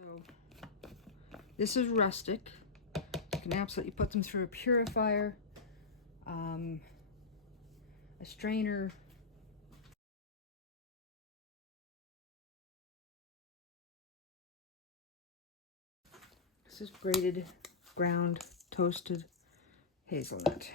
So this is rustic. You can absolutely put them through a purifier, a strainer. This is grated, ground, toasted hazelnut.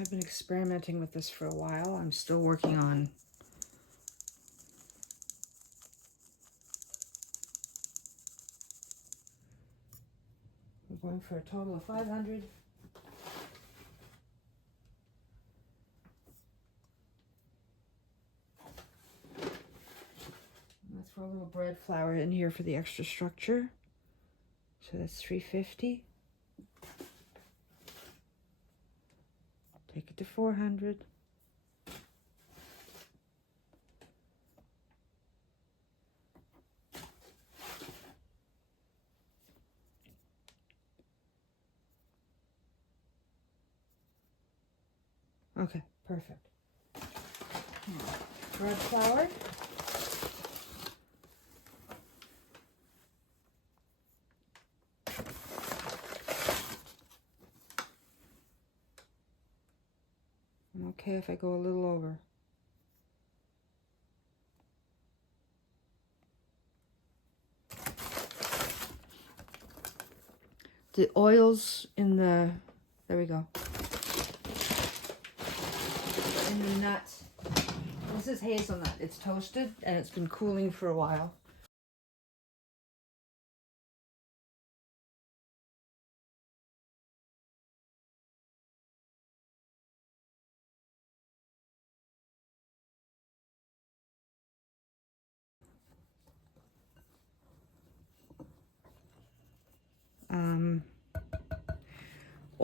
I've been experimenting with this for a while. I'm still working on we're going for a total of 500. Let's throw a little bread flour in here for the extra structure. So that's 350. Take it to 400. Okay, perfect. Bread flour. I'm okay if I go a little over. The oils in the, there we go. In the nuts. This is hazelnut. It's toasted and it's been cooling for a while.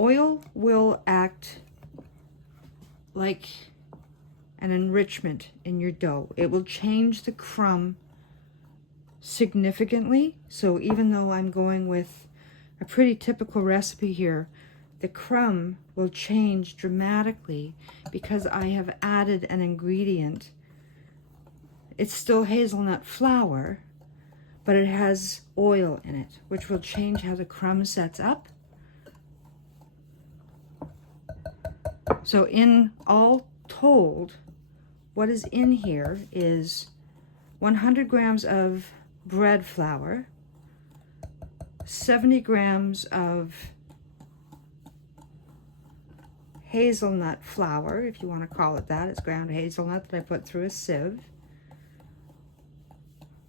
Oil will act like an enrichment in your dough. It will change the crumb significantly. So even though I'm going with a pretty typical recipe here, the crumb will change dramatically because I have added an ingredient. It's still hazelnut flour, but it has oil in it, which will change how the crumb sets up. So in all told, what is in here is 100 grams of bread flour, 70 grams of hazelnut flour, if you want to call it that. It's ground hazelnut that I put through a sieve.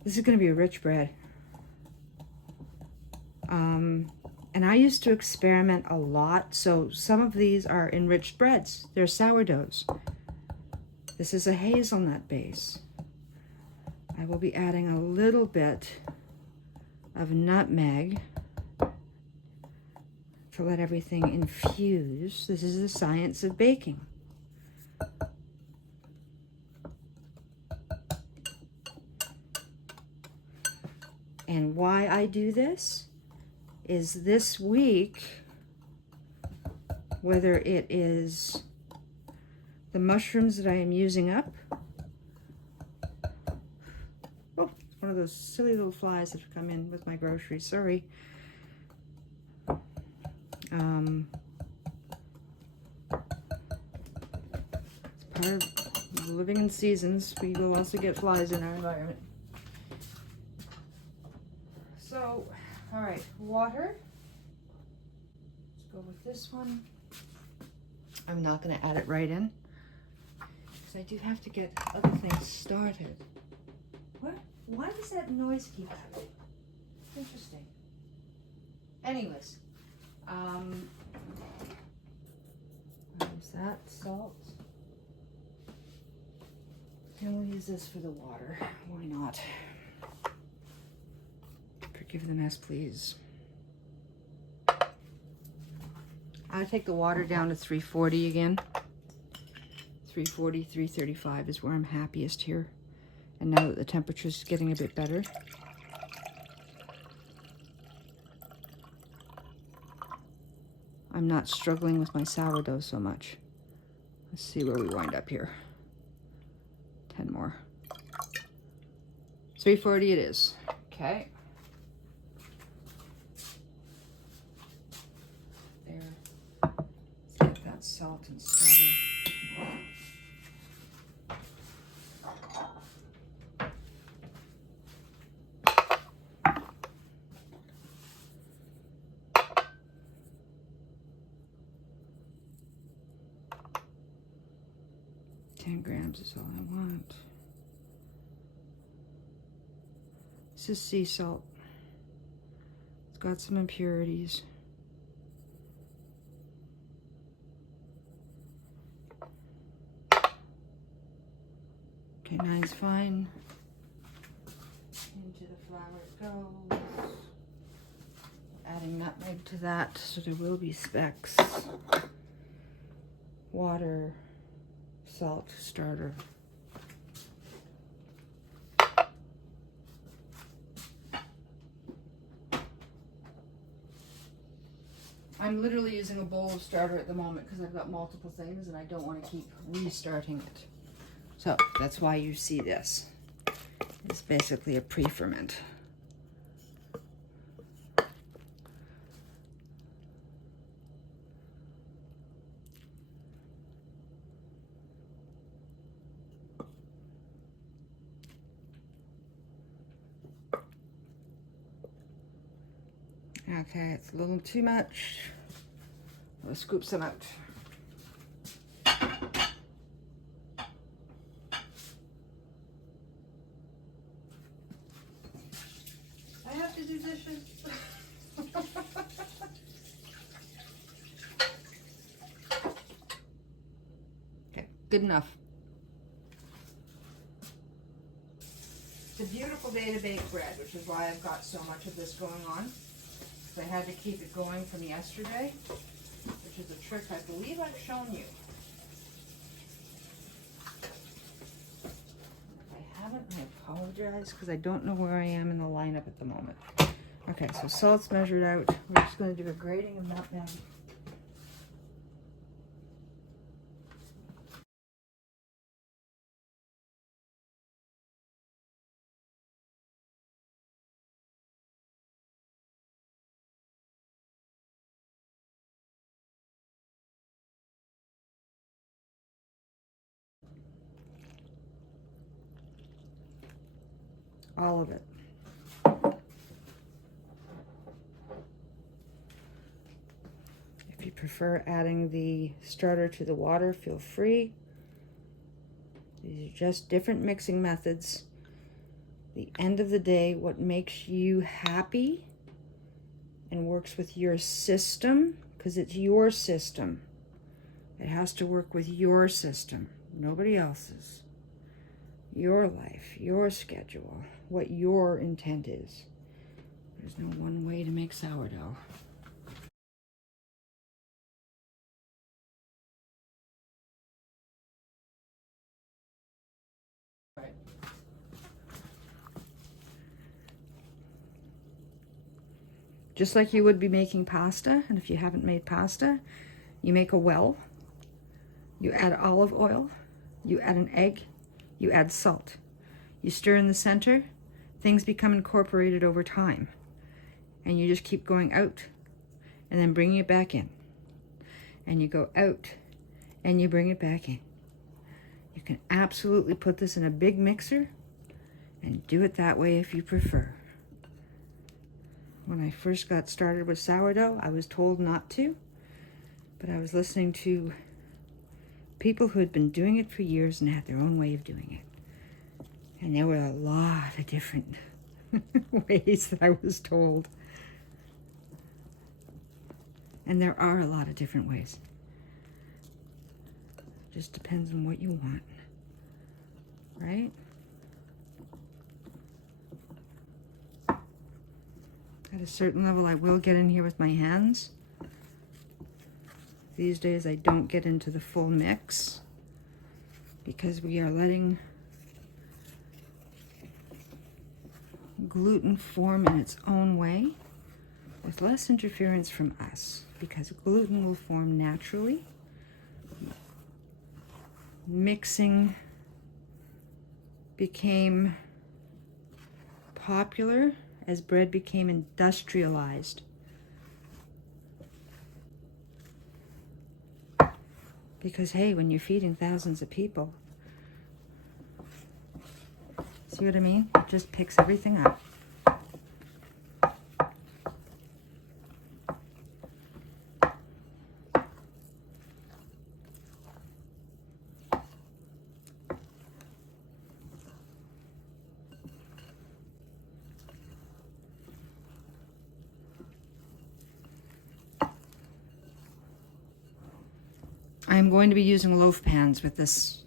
This is going to be a rich bread. And I used to experiment a lot, so some of these are enriched breads. They're sourdoughs. This is a hazelnut base. I will be adding a little bit of nutmeg to let everything infuse. This is the science of baking. And why I do this is this week, whether it is the mushrooms that I am using up. Oh, it's one of those silly little flies that have come in with my groceries, sorry. It's part of living in seasons. We will also get flies in our environment. So, all right, water. Let's go with this one. I'm not going to add it right in because I do have to get other things started. What? Why does that noise keep happening? Interesting. Anyways, there's that salt. And we'll use this for the water. Why not? Forgive the mess, please. I'll take the water down to 340 again. 340, 335 is where I'm happiest here. And now that the temperature's getting a bit better. I'm not struggling with my sourdough so much. Let's see where we wind up here. 10 more. 340 it is. Okay. There. Let's get that salt and starter. 10 grams is all I want. This is sea salt. It's got some impurities. Okay, 9's fine. Into the flour it goes. Adding nutmeg to that, so there will be specks. Water, salt, starter. I'm literally using a bowl of starter at the moment because I've got multiple things and I don't want to keep restarting it. So that's why you see this. It's basically a pre-ferment. Okay, it's a little too much. I'll scoop some out. I have to do dishes. Okay, good enough. It's a beautiful day to bake bread, which is why I've got so much of this going on. I had to keep it going from yesterday, which is a trick I believe I've shown you. If I haven't, I apologize because I don't know where I am in the lineup at the moment. Okay, so salt's measured out. We're just going to do a grating of nutmeg. All of it. If you prefer adding the starter to the water, feel free. These are just different mixing methods. At the end of the day, what makes you happy and works with your system, because it's your system. It has to work with your system, nobody else's. Your life, your schedule, what your intent is. There's no one way to make sourdough. Right. Just like you would be making pasta, and if you haven't made pasta, you make a well, you add olive oil, you add an egg, you add salt. You stir in the center, things become incorporated over time. And you just keep going out and then bringing it back in. And you go out and you bring it back in. You can absolutely put this in a big mixer and do it that way if you prefer. When I first got started with sourdough, I was told not to, but I was listening to people who had been doing it for years and had their own way of doing it. And there were a lot of different ways that I was told. And there are a lot of different ways. Just depends on what you want, right? At a certain level, I will get in here with my hands. These days, I don't get into the full mix because we are letting gluten form in its own way. with less interference from us, because gluten will form naturally. Mixing became popular as bread became industrialized. Because hey, when you're feeding thousands of people, see what I mean? It just picks everything up. I'm going to be using loaf pans with this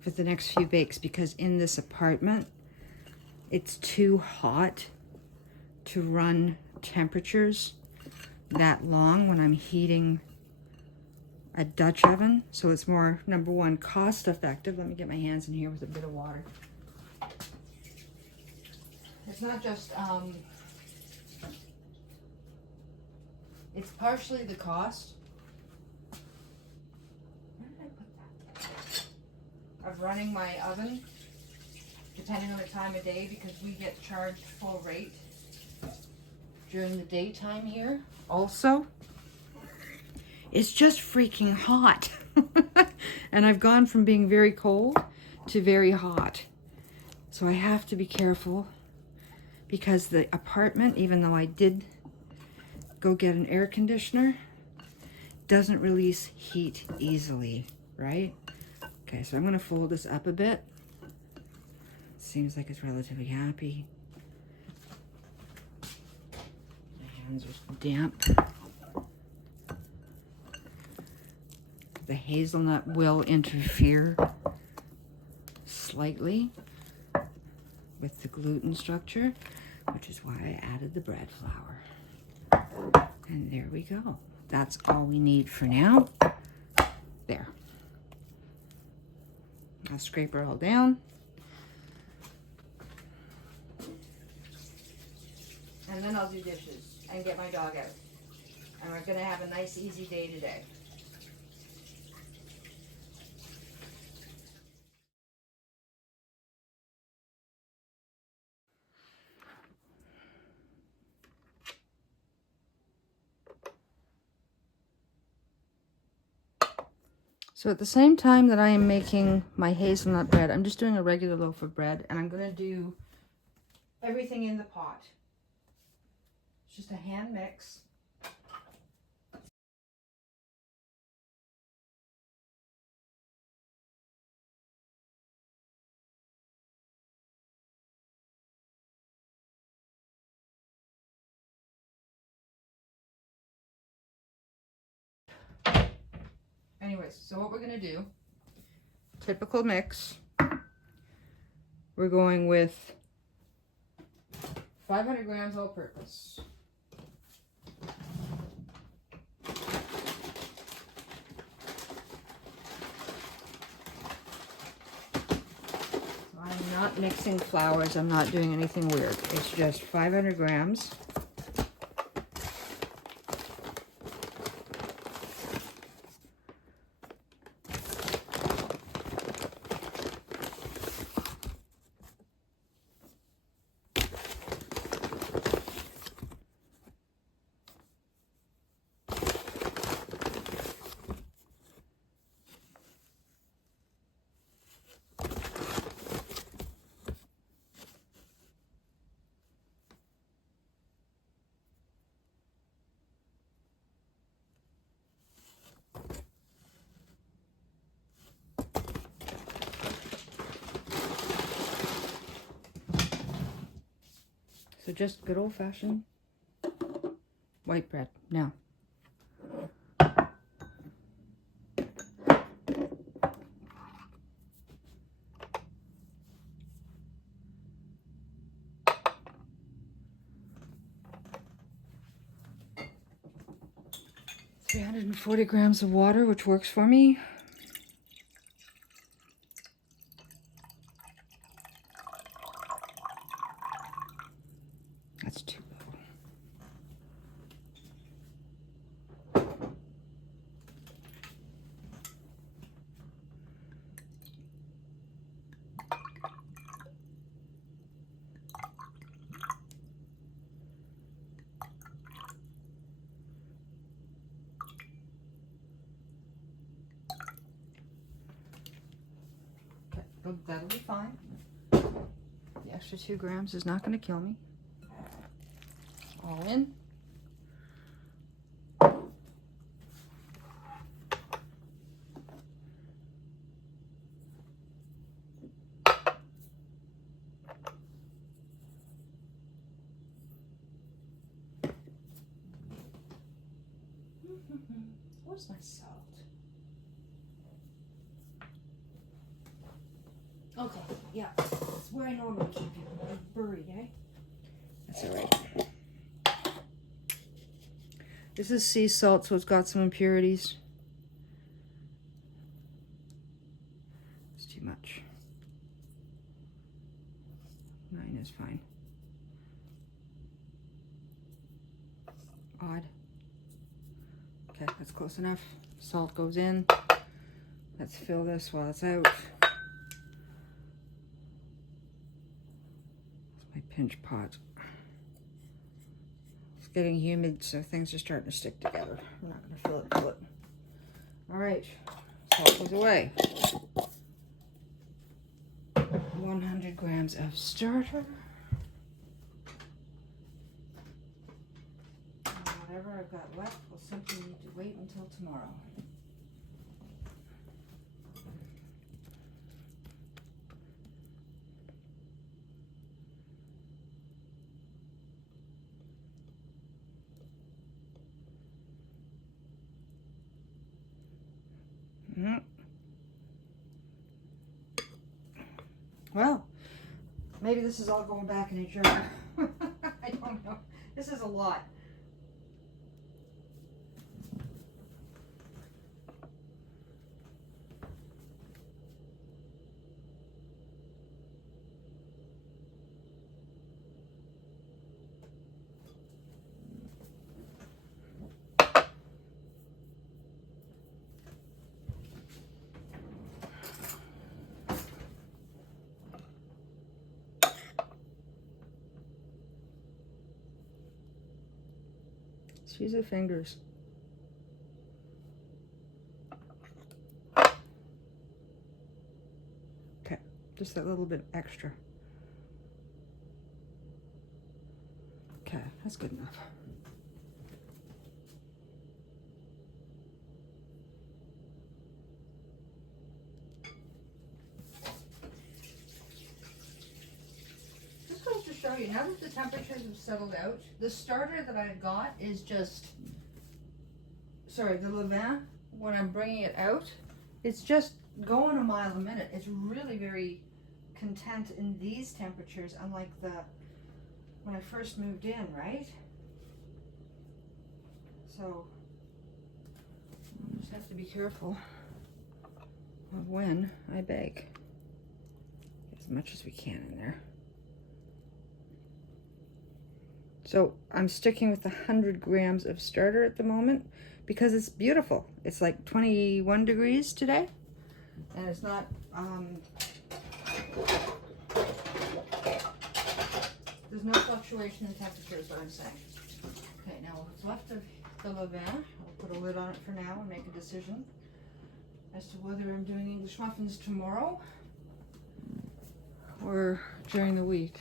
for the next few bakes, because in this apartment it's too hot to run temperatures that long when I'm heating a Dutch oven. So it's more, number one, cost effective. Let me get my hands in here with a bit of water. It's not just it's partially the cost. Of running my oven, depending on the time of day, because we get charged full rate during the daytime here. Also, it's just freaking hot. And I've gone from being very cold to very hot. So I have to be careful, because the apartment, even though I did go get an air conditioner, doesn't release heat easily, right? Okay, so I'm going to fold this up a bit. Seems like it's relatively happy. My hands are damp. The hazelnut will interfere slightly with the gluten structure, which is why I added the bread flour. And there we go. That's all we need for now. There. I'll scrape her all down. And then I'll do dishes and get my dog out. And we're gonna have a nice easy day today. So at the same time that I am making my hazelnut bread, I'm just doing a regular loaf of bread, and I'm going to do everything in the pot. It's just a hand mix. Anyways, so what we're going to do, typical mix, we're going with 500 grams all-purpose. I'm not mixing flours, I'm not doing anything weird. It's just 500 grams. So just good old-fashioned white bread. Now, $340 grams of water, which works for me. That's too low. that'll be fine. The extra 2 grams is not going to kill me. All in. Where's my salt? Okay, yeah, it's where I normally keep it, buried, eh? That's all right. This is sea salt, so it's got some impurities. It's too much. 9 is fine. Odd. Okay, that's close enough. Salt goes in. Let's fill this while it's out. My pinch pot. It's getting humid, so things are starting to stick together. I'm not going to fill it. All right, salt goes away. 100 grams of starter. And whatever I've got left will simply need to wait until tomorrow. Well, maybe this is all going back in a jar. I don't know. This is a lot. Let's use the fingers. Okay, just that little bit extra. Okay, that's good enough. Just goes to show you, now that the temperatures have settled out, the starter that I got is just, sorry, the levain, when I'm bringing it out, it's just going a mile a minute. It's really very content in these temperatures, unlike when I first moved in, right? So I just have to be careful of when I bake. As much as we can in there. So I'm sticking with the 100 grams of starter at the moment because it's beautiful. It's like 21 degrees today, and it's not there's no fluctuation in temperature, is what I'm saying. Okay, now what's left of the levain, I'll put a lid on it for now and make a decision as to whether I'm doing English muffins tomorrow or during the week.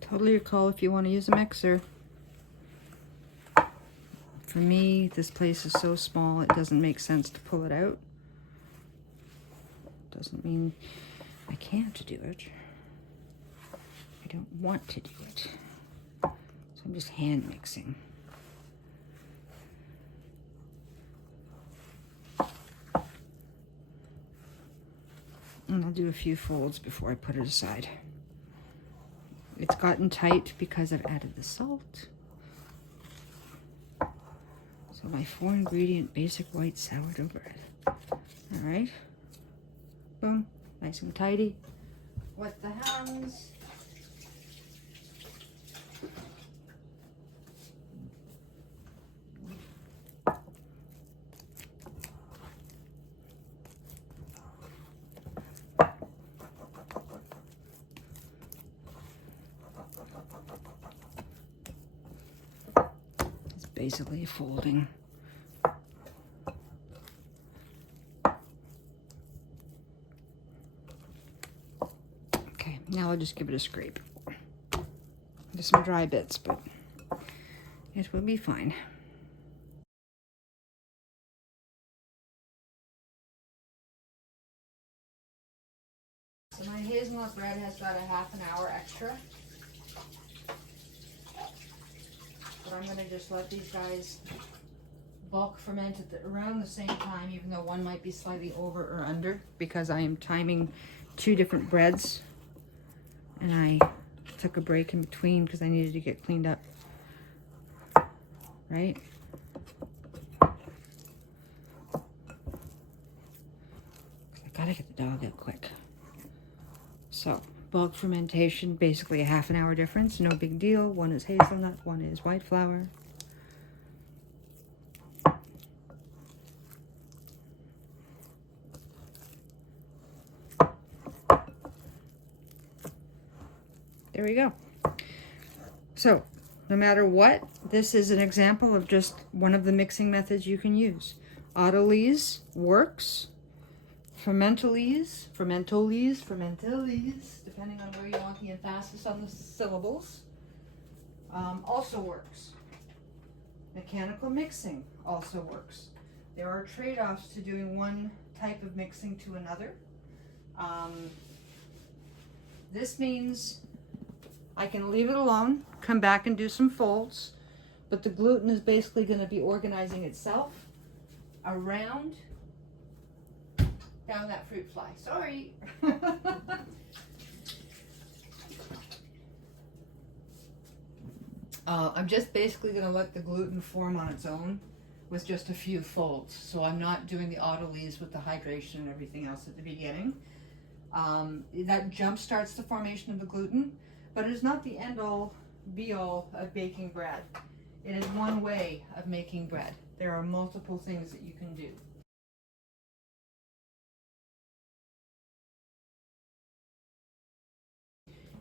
Totally your call if you want to use a mixer. For me, this place is so small, it doesn't make sense to pull it out. Doesn't mean I can't do it. I don't want to do it. So I'm just hand mixing. And I'll do a few folds before I put it aside. It's gotten tight because I've added the salt. So my 4-ingredient basic white sourdough bread. All right. Boom. Nice and tidy. With the hands. It's basically folding. Okay, now I'll just give it a scrape. There's some dry bits, but it will be fine. So my hazelnut bread has got a half an hour extra. But I'm going to just let these guys bulk ferment at around the same time, even though one might be slightly over or under, because I am timing 2 different breads. And I took a break in between because I needed to get cleaned up. Right? I gotta get the dog out quick. So, bulk fermentation, basically a half an hour difference, no big deal. One is hazelnut, one is white flour. There we go. So, no matter what, this is an example of just one of the mixing methods you can use. Autolyse works. Fermentolese, depending on where you want the emphasis on the syllables, also works. Mechanical mixing also works. There are trade-offs to doing one type of mixing to another. This means I can leave it alone, come back and do some folds, but the gluten is basically going to be organizing itself around down that fruit fly. Sorry. I'm just basically going to let the gluten form on its own with just a few folds. So I'm not doing the autolyse with the hydration and everything else at the beginning. That jump starts the formation of the gluten, but it is not the end all be all of baking bread. It is one way of making bread. There are multiple things that you can do.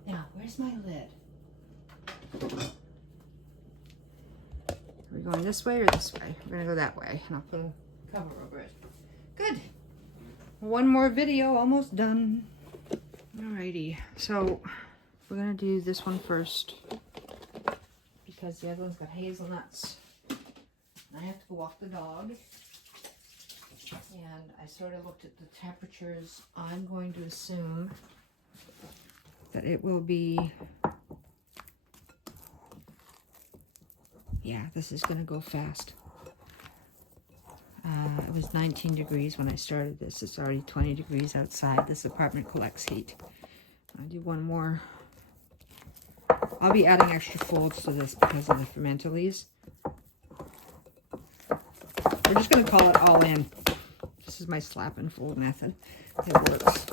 Now, where's my lid? Are we going this way or this way? We're gonna go that way, and I'll put a cover over it. Good. One more video, almost done. Alrighty, so we're gonna do this one first because the other one's got hazelnuts. And I have to go walk the dog. And I sort of looked at the temperatures. I'm going to assume that it will be, yeah, this is going to go fast. It was 19 degrees when I started this. It's already 20 degrees outside. This apartment collects heat. I'll do one more. I'll be adding extra folds to this because of the fermentolese. We're just going to call it all in. This is my slap and fold method. It works.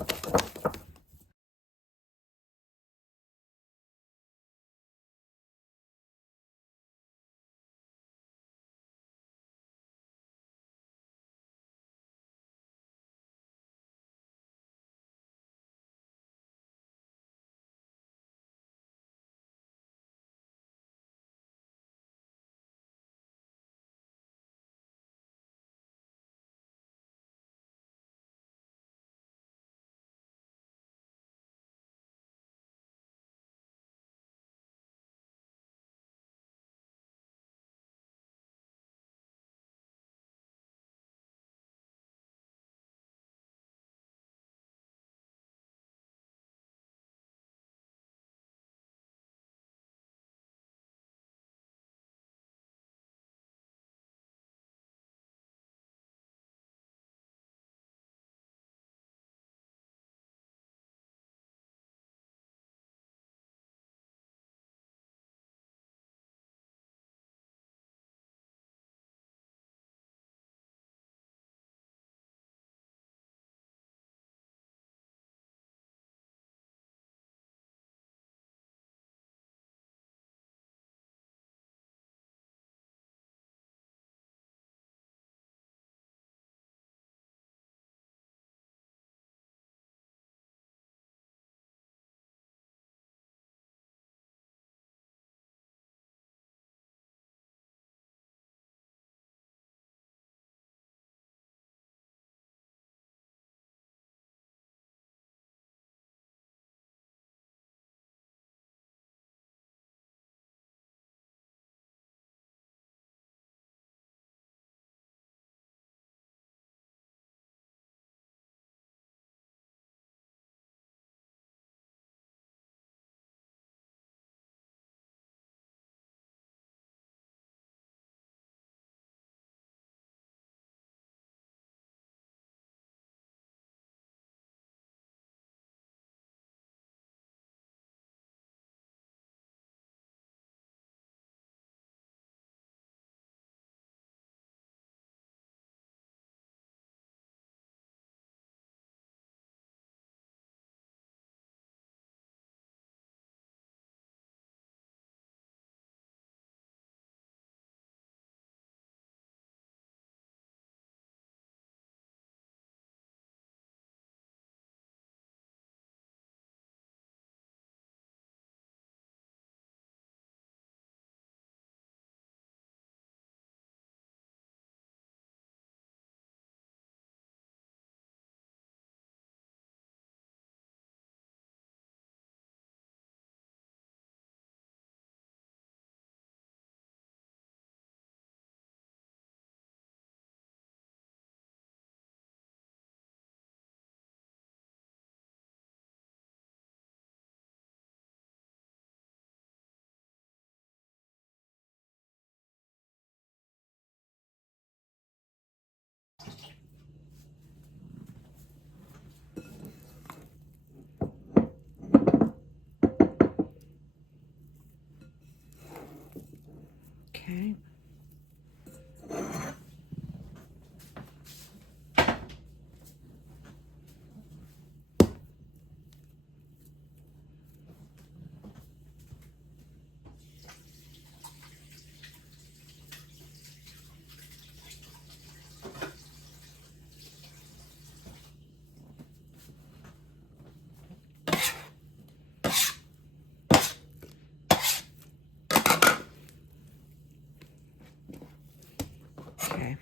Okay.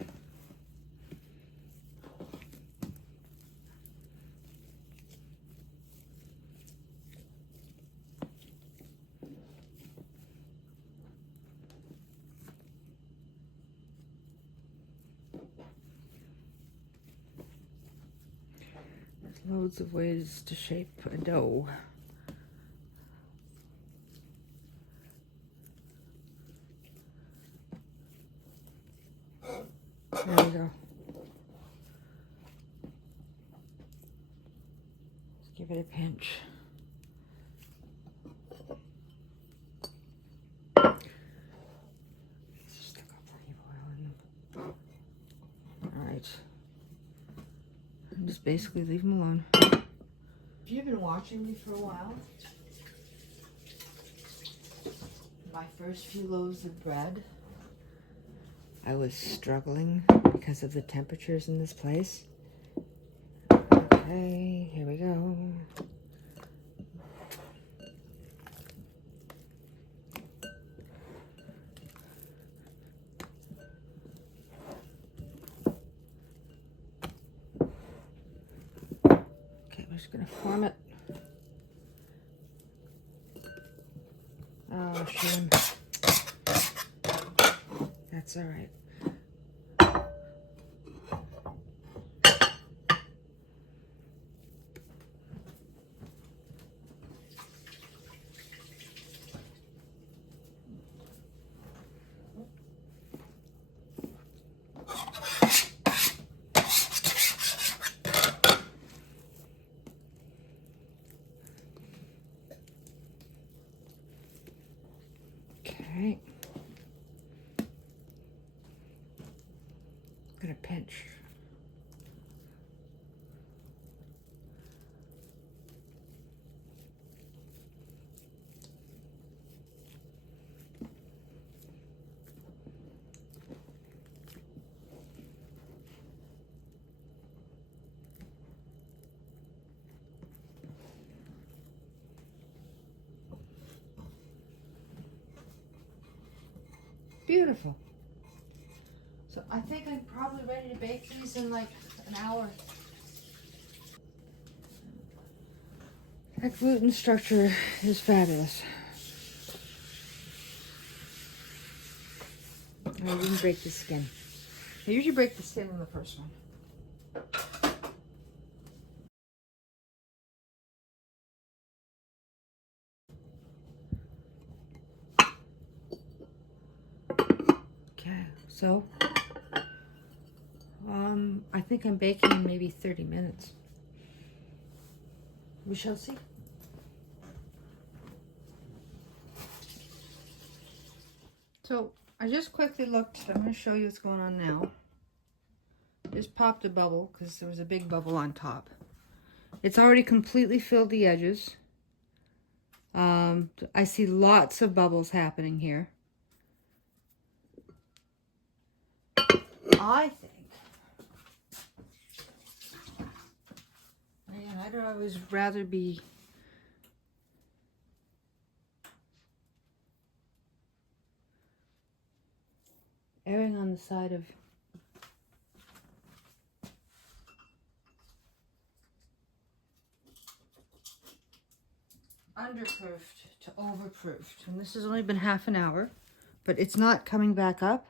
There's loads of ways to shape a dough. There we go. Let's give it a pinch. Just stick up olive oil in them. Alright. And just basically leave them alone. Have you been watching me for a while? My first few loaves of bread, I was struggling because of the temperatures in this place. Okay, here we go. Okay, we're just gonna form it. Oh, shame. That's all right. Okay. I'm gonna pinch. Beautiful. So I think I'm probably ready to bake these in like an hour. That gluten structure is fabulous. I didn't break the skin. I usually break the skin in the first one. Okay, so I think I'm baking in maybe 30 minutes. We shall see. So I just quickly looked. I'm going to show you what's going on now. Just popped a bubble because there was a big bubble on top. It's already completely filled the edges. I see lots of bubbles happening here. I think, man, I'd always rather be erring on the side of underproofed to overproofed. And this has only been half an hour, but it's not coming back up.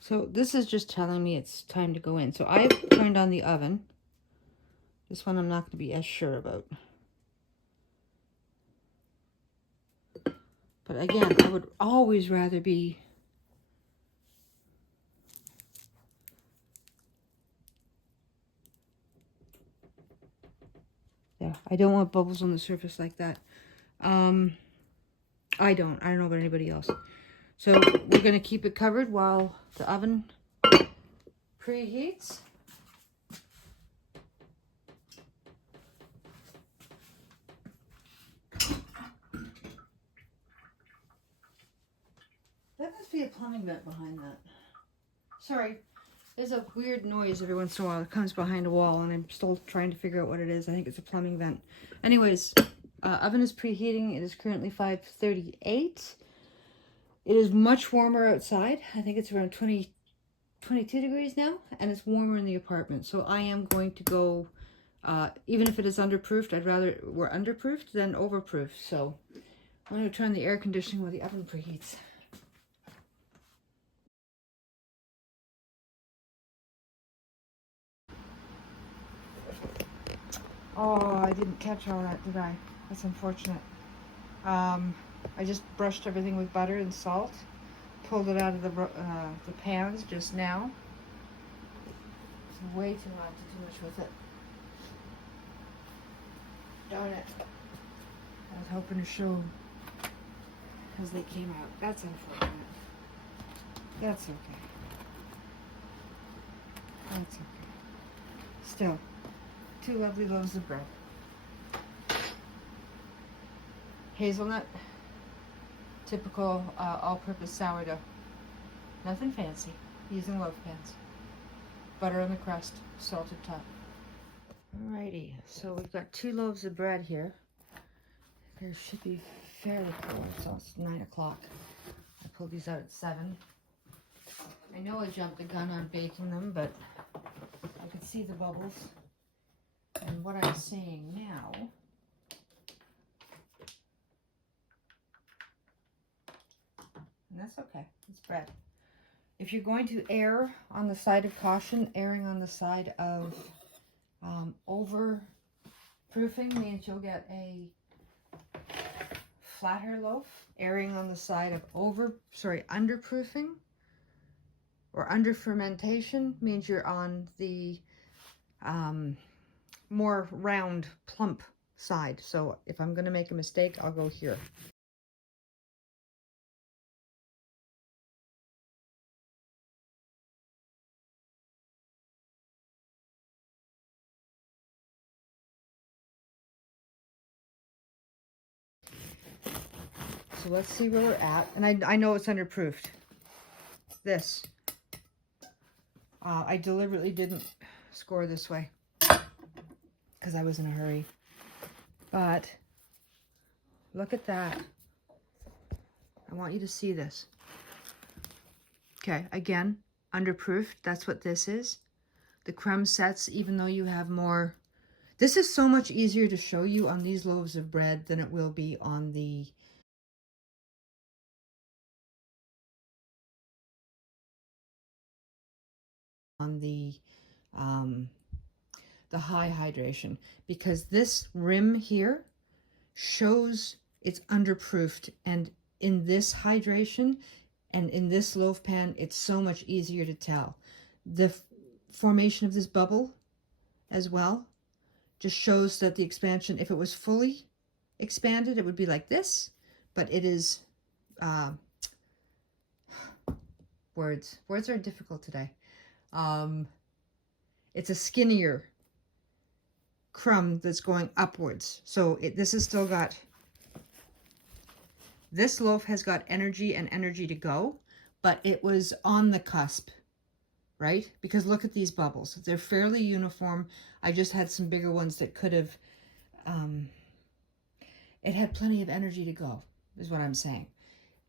So this is just telling me it's time to go in. So I've turned on the oven. This one I'm not going to be as sure about. But again, I would always rather be yeah, I don't want bubbles on the surface like that. I don't know about anybody else. So we're going to keep it covered while the oven preheats. That must be a plumbing vent behind that. Sorry, There's a weird noise every once in a while. It comes behind a wall, and I'm still trying to figure out what it is. I think it's a plumbing vent. Anyways, oven is preheating. It is currently 5:38. It is much warmer outside. I think it's around 22 degrees now, and it's warmer in the apartment. So I am going to go, even if it is underproofed, I'd rather we're underproofed than overproofed. So I'm going to turn the air conditioning while the oven preheats. Oh, I didn't catch all that, did I? That's unfortunate. I just brushed everything with butter and salt, pulled it out of the pans just now. It's way too hot to do much with it. Darn it. I was hoping to show as they came out. That's unfortunate. That's okay. That's okay. Still, 2 lovely loaves of bread. Hazelnut, typical all-purpose sourdough. Nothing fancy, using loaf pans. Butter on the crust, salted top. Alrighty, so we've got 2 loaves of bread here. They should be fairly cold, so it's 9 o'clock. I pulled these out at 7. I know I jumped the gun on baking them, but I could see the bubbles. And what I'm saying now and that's okay, it's bread. If you're going to err on the side of caution, erring on the side of overproofing means you'll get a flatter loaf. Erring on the side of underproofing or under fermentation means you're on the more round, plump side. So if I'm going to make a mistake, I'll go here. So let's see where we're at. And I know it's underproofed. This. I deliberately didn't score this way because I was in a hurry. But look at that. I want you to see this. Okay, again, underproofed. That's what this is. The crumb sets, even though you have more. This is so much easier to show you on these loaves of bread than it will be on the high hydration, because this rim here shows it's underproofed, and in this hydration and in this loaf pan it's so much easier to tell. The formation of this bubble as well just shows that the expansion, if it was fully expanded, it would be like this, but it is words are difficult today. It's a skinnier crumb that's going upwards. So this has still got, this loaf has got energy and energy to go, but it was on the cusp, right? Because look at these bubbles. They're fairly uniform. I just had some bigger ones that could have, it had plenty of energy to go, is what I'm saying.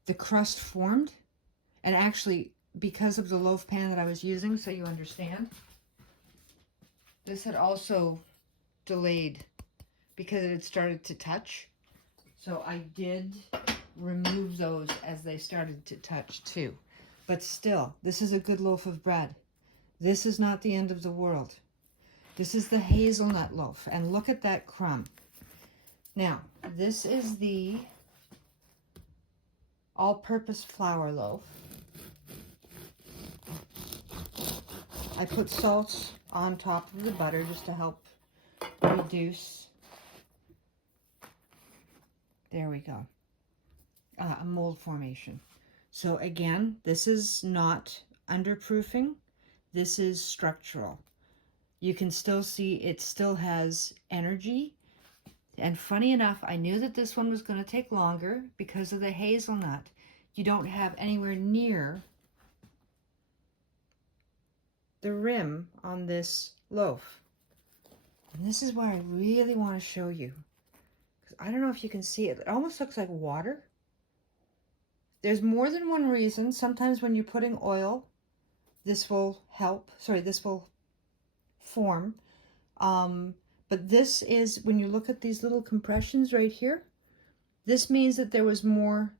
The crust formed, and actually, because of the loaf pan that I was using, so you understand, this had also delayed because it had started to touch. So I did remove those as they started to touch too. But still, this is a good loaf of bread. This is not the end of the world. This is the hazelnut loaf, and look at that crumb. Now, this is the all-purpose flour loaf. I put salt on top of the butter just to help reduce, there we go, a mold formation. So again, this is not underproofing, this is structural. You can still see it still has energy. And funny enough, I knew that this one was going to take longer because of the hazelnut. You don't have anywhere near the rim on this loaf. And this is where I really want to show you. Because I don't know if you can see it. It almost looks like water. There's more than one reason. Sometimes when you're putting oil, this will help. Sorry, this will form. But this is, when you look at these little compressions right here, this means that there was more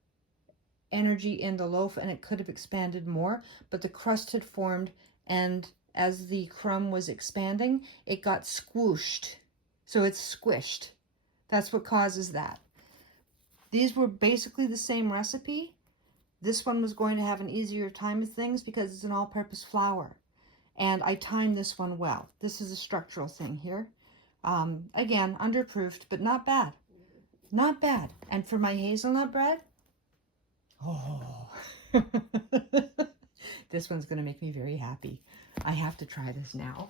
energy in the loaf and it could have expanded more, but the crust had formed, and as the crumb was expanding, it got squooshed. So it's squished. That's what causes that. These were basically the same recipe. This one was going to have an easier time with things because it's an all-purpose flour. And I timed this one well. This is a structural thing here. Again, underproofed, but not bad. Not bad. And for my hazelnut bread, oh, this one's going to make me very happy. I have to try this now.